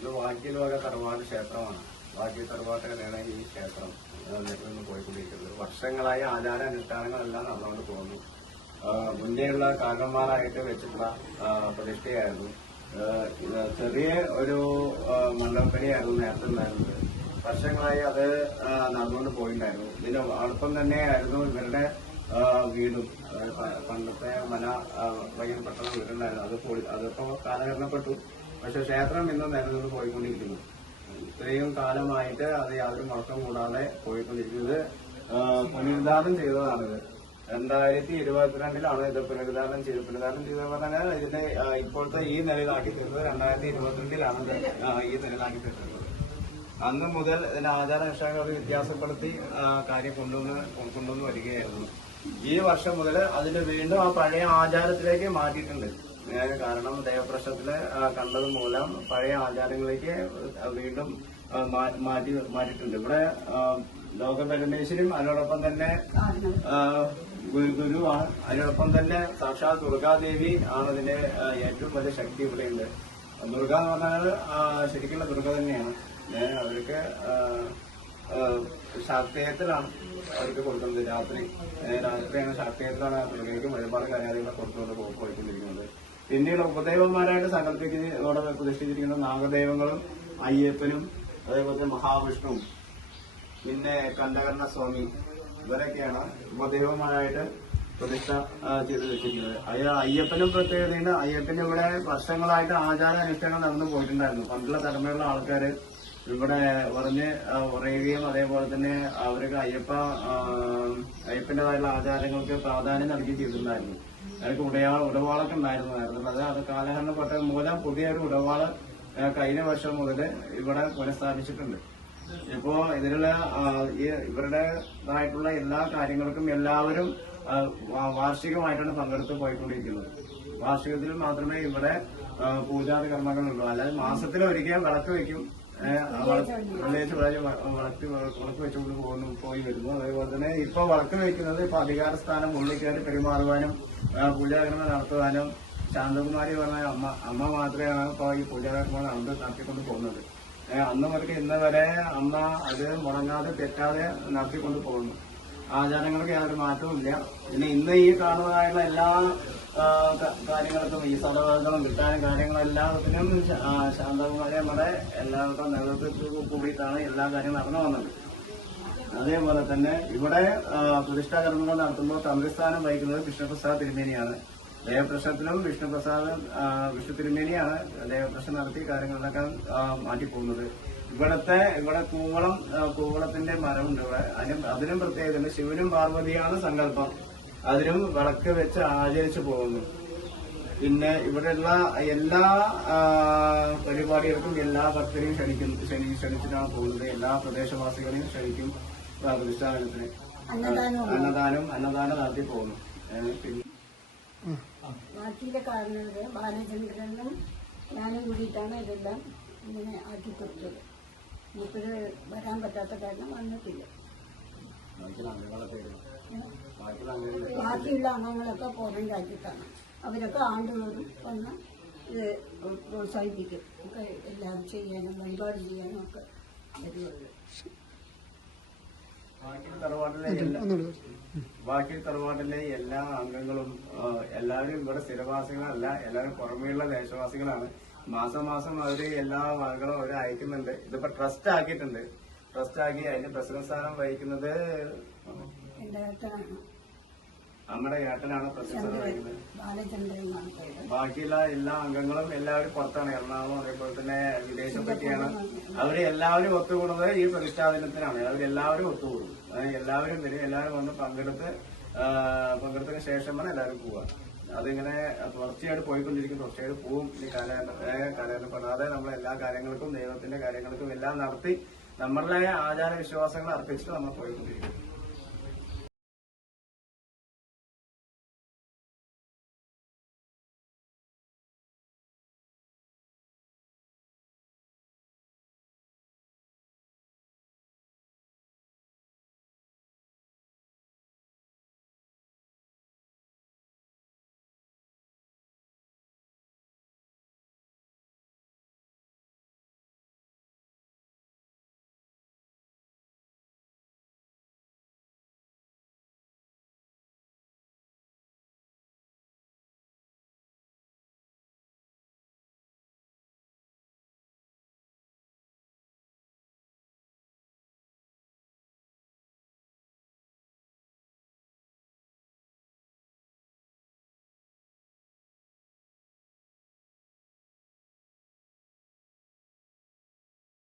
ബാക്കിയിൽ വാക്യലോക തറവാട് ക്ഷേത്രമാണ്. ബാക്കി തറവാട്ടുകളാണ് ഈ ക്ഷേത്രം. നിലനിന്ന് പോയിക്കൊണ്ടിരിക്കുന്നത്. വർഷങ്ങളായി ആചാരാനുഷ്ഠാനങ്ങളെല്ലാം നടന്നുകൊണ്ട് പോകുന്നു. മുന്നേയുള്ള കാരണന്മാരായിട്ട് വെച്ചിട്ടുള്ള പ്രതിഷ്ഠയായിരുന്നു. ഇത് ചെറിയ ഒരു ആ, മണ്ഡപപ്പടിയായിരുന്നു നേരത്തെ ഉണ്ടായിരുന്നത്. വർഷങ്ങളായി അത് നടന്നുകൊണ്ട് പോയിട്ടുണ്ടായിരുന്നു. ഇതിന് അടുപ്പം തന്നെയായിരുന്നു ഇവരുടെ വീടും. പണ്ടത്തെ മന പട്ടണം വീടുണ്ടായിരുന്നു. അത് അതിപ്പോ കാലഹരണപ്പെട്ടു. പക്ഷെ ക്ഷേത്രം ഇന്നും നിലനിന്ന് പോയിക്കൊണ്ടിരിക്കുന്നു ഇത്രയും കാലമായിട്ട് അത് യാതൊരു മുടക്കം കൂടാതെ പോയിക്കൊണ്ടിരിക്കുന്നത് പുനരുദ്ധാരണം ചെയ്തതാണിത്. രണ്ടായിരത്തി ഇരുപത്തിരണ്ടിലാണ് ഇത് പുനരുദ്ധാരണം ചെയ്തത്. പുനരുദ്ധാരണം ചെയ്തത് പറഞ്ഞാൽ ഇതിന്റെ ഇപ്പോഴത്തെ ഈ നിലയിലാക്കി തീർത്തത് രണ്ടായിരത്തി ഇരുപത്തിരണ്ടിലാണ് ഇത് ഈ നിലയിലാക്കി തീർത്തത് അന്ന് മുതൽ ഇതിന്റെ ആചാരാനുഷ്ഠാനങ്ങൾ വ്യത്യാസപ്പെടുത്തി ആ, കാര്യം കൊണ്ടുവന്ന് കൊണ്ടുവന്ന് വരികയായിരുന്നു. ഈ വർഷം മുതൽ അതിന് വീണ്ടും ആ പഴയ ആചാരത്തിലേക്ക് മാറ്റിയിട്ടുണ്ട്. കാരണം ദേവപ്രശ്നത്തിൽ കണ്ടത് മൂലം പഴയ ആചാരങ്ങളിലേക്ക് വീണ്ടും മാറ്റി മാറ്റിയിട്ടുണ്ട്. ഇവിടെ ലോക പരമേശ്വരും അതിനോടൊപ്പം തന്നെ ഗുരുവാണ്. അതിനോടൊപ്പം തന്നെ സാക്ഷാത് ദുർഗാദേവി ആണ് ഇതിന്റെ ഏറ്റവും വലിയ ശക്തി ഇവിടെയുണ്ട്. ദുർഗ എന്ന് പറഞ്ഞാൽ ശരിക്കുള്ള ദുർഗ തന്നെയാണ്. അവർക്ക് ശാക്തേയത്തിലാണ് അവർക്ക് കൊടുക്കുന്നത്. രാത്രി രാത്രിയാണ് ശാക്തേയത്തിലാണ് ദുർഗയ്ക്ക് ഒരുപാട് കാര്യങ്ങളൊക്കെ കൊടുത്തുകൊണ്ട് പോയിക്കൊണ്ടിരിക്കുന്നത്. പിന്നീട് ഉപദേവന്മാരായിട്ട് സങ്കല്പിക്കുന്ന ഇവിടെ പ്രതിഷ്ഠിച്ചിരിക്കുന്ന നാഗദേവങ്ങളും അയ്യപ്പനും അതേപോലെ മഹാവിഷ്ണു മഹാവിഷ്ണുവും പിന്നെ കണ്ഠകർണ സ്വാമി ഇവരൊക്കെയാണ് ഉപദേവന്മാരായിട്ട് പ്രതിഷ്ഠ ചെയ്ത് വെച്ചിരിക്കുന്നത്. അയ്യ അയ്യപ്പനും പ്രത്യേകതയുണ്ട്. അയ്യപ്പന് ഇവിടെ വർഷങ്ങളായിട്ട് ആചാര അനുഷ്ഠാനങ്ങൾ നടന്നു പോയിട്ടുണ്ടായിരുന്നു. പണ്ടുള്ള തലമുറയുള്ള ആൾക്കാര് ഇവിടെ പറഞ്ഞ് പറയുകയും അതേപോലെ തന്നെ അവർക്ക് അയ്യപ്പ അയ്യപ്പന്റെതായുള്ള ആചാരങ്ങൾക്ക് പ്രാധാന്യം നൽകി ചെയ്തിട്ടുണ്ടായിരുന്നു. അവർക്ക് ഉടയാ ഉടവാളൊക്കെ ഉണ്ടായിരുന്നതായിരുന്നു അത് അത് കാലഹരണപ്പെട്ട മൂലം പുതിയൊരു ഉടവാൾ കഴിഞ്ഞ വർഷം മുതൽ ഇവിടെ പുനഃസ്ഥാപിച്ചിട്ടുണ്ട്. ഇപ്പോ ഇതിലുള്ള ഇവരുടേതായിട്ടുള്ള എല്ലാ കാര്യങ്ങൾക്കും എല്ലാവരും വാർഷികമായിട്ടാണ് പങ്കെടുത്ത് പോയിക്കൊണ്ടിരിക്കുന്നത്. വാർഷികത്തിൽ മാത്രമേ ഇവിടെ പൂജാതി കർമ്മങ്ങളുള്ളൂ. അല്ലാതെ മാസത്തിൽ ഒരിക്കൽ വിളക്ക് വെക്കും ആ വിളക്ക് വെച്ചുകൊണ്ട് പോകുന്നു പോയി വരുന്നു. അതേപോലെ തന്നെ ഇപ്പൊ വിളക്ക് വെക്കുന്നത് ഇപ്പൊ അധികാര സ്ഥാനം ഉള്ളിൽ കയറി പെരുമാറുവാനും പൂജാകർമ്മ നടത്തുവാനും ശാന്തകുമാരി പറഞ്ഞ അമ്മ അമ്മ മാത്രമാണ് ഇപ്പൊ ഈ പൂജാകർമ്മ നടന്ന് നടത്തിക്കൊണ്ട് പോകുന്നത്. അന്ന് മുതൽ ഇന്ന് വരെ അമ്മ അത് മുടങ്ങാതെ തെറ്റാതെ നടത്തിക്കൊണ്ട് പോകുന്നു. ആചാരങ്ങൾക്ക് യാതൊരു മാറ്റവും ഇല്ല പിന്നെ ഇന്ന് ഈ കാണുന്നതായുള്ള എല്ലാ കാര്യങ്ങൾക്കും ഈ സടവുകളും കിട്ടാനും കാര്യങ്ങളും എല്ലാത്തിനും ശാന്തകുമാരെ നമ്മുടെ എല്ലാവർക്കും നേതൃത്വത്തിൽ കൂടിയിട്ടാണ് എല്ലാ കാര്യവും നടന്നു വന്നത്. അതേപോലെ തന്നെ ഇവിടെ പ്രതിഷ്ഠാ പ്രതിഷ്ഠാകർമ്മങ്ങൾ നടത്തുമ്പോൾ തന്ത്രിസ്ഥാനം വഹിക്കുന്നത് കൃഷ്ണപ്രസാദ് തിരുമേനിയാണ്. ദേവപ്രശ്നത്തിലും വിഷ്ണുപ്രസാദ് വിഷ്ണു തിരുമേനിയാണ് ദേവപ്രശ്നം നടത്തി കാര്യങ്ങളിലൊക്കെ മാറ്റിപ്പോകുന്നത്. ഇവിടത്തെ ഇവിടെ കൂവളം കൂവളത്തിന്റെ മരമുണ്ട് ഇവിടെ. അതിനും അതിനും ശിവനും പാർവതിയാണ് സങ്കല്പം. അതിനും വിളക്ക് വെച്ച് ആചരിച്ചു പോകുന്നു. പിന്നെ ഇവിടെയുള്ള എല്ലാ പരിപാടികൾക്കും എല്ലാ ഭക്തരെയും ക്ഷണിക്കും ക്ഷണി ക്ഷണിച്ചിട്ടാണ് പോകുന്നത്. എല്ലാ പ്രദേശവാസികളെയും ക്ഷണിക്കും പ്രതിഷ്ഠാനത്തിന്. അന്നദാനം അന്നദാനം നടത്തി പോകുന്നു. പിന്നെ ബാക്കിയിലെ കാരണവര് ബാലചന്ദ്രനും ഞാനും കൂടിയിട്ടാണ് ഇതെല്ലാം ഇങ്ങനെ ആക്കി കൊടുത്തത്. ഇപ്പോഴും വരാൻ പറ്റാത്ത കാരണം വന്നിട്ടില്ല. ബാക്കിയുള്ള അംഗങ്ങളൊക്കെ പുറം രാജ്യത്താണ്. അവരൊക്കെ ആണ്ടുതോറും വന്ന് ഇത് പ്രോത്സാഹിപ്പിക്കും. ഒക്കെ എല്ലാം ചെയ്യാനും വഴിപാട് ചെയ്യാനും ഒക്കെ ബാക്കി തറവാട്ടിലെ എല്ലാ- അംഗങ്ങളും എല്ലാവരും ഇവിടെ സ്ഥിരവാസികളല്ല എല്ലാവരും പുറമേയുള്ള ദേശവാസികളാണ്. മാസം മാസം അവർ എല്ലാ വകകളും അവരെ അയക്കുന്നുണ്ട്. ഇതിപ്പോ ട്രസ്റ്റ് ആക്കിയിട്ടുണ്ട്. ട്രസ്റ്റ് ആക്കി അതിന്റെ പ്രസിഡന്റ് സ്ഥാനം വഹിക്കുന്നത് ഏട്ടനാണ്. ഏട്ടനാണ് ബാലചന്ദ്രൻ എന്നാണ് പേര്. ബാക്കിയുള്ള എല്ലാ അംഗങ്ങളും എല്ലാവരും പുറത്താണ്. എറണാകുളം അതേപോലെ തന്നെ വിദേശത്തൊക്കെയാണ് അവർ എല്ലാവരും ഒത്തുകൂടുന്നത് ഈ പ്രതിഷ്ഠാദിനത്തിനാണ് അവരെല്ലാവരും ഒത്തുകൂടും. എല്ലാവരും വരും എല്ലാവരും വന്ന് പങ്കെടുത്ത് പങ്കെടുത്തതിന് ശേഷം ശേഷമാണ് എല്ലാവരും പോവുക അതിങ്ങനെ തുടർച്ചയായിട്ട് പോയിക്കൊണ്ടിരിക്കും തുടർച്ചയായിട്ട് പോവും. ഈ കാലഘട്ടം കാലഘട്ടപ്പെടാതെ നമ്മൾ എല്ലാ കാര്യങ്ങൾക്കും ദൈവത്തിന്റെ കാര്യങ്ങൾക്കും എല്ലാം നടത്തി നമ്മളുടെ ആചാര വിശ്വാസങ്ങൾ അർപ്പിച്ചിട്ട് നമ്മൾ പോയിക്കൊണ്ടിരിക്കും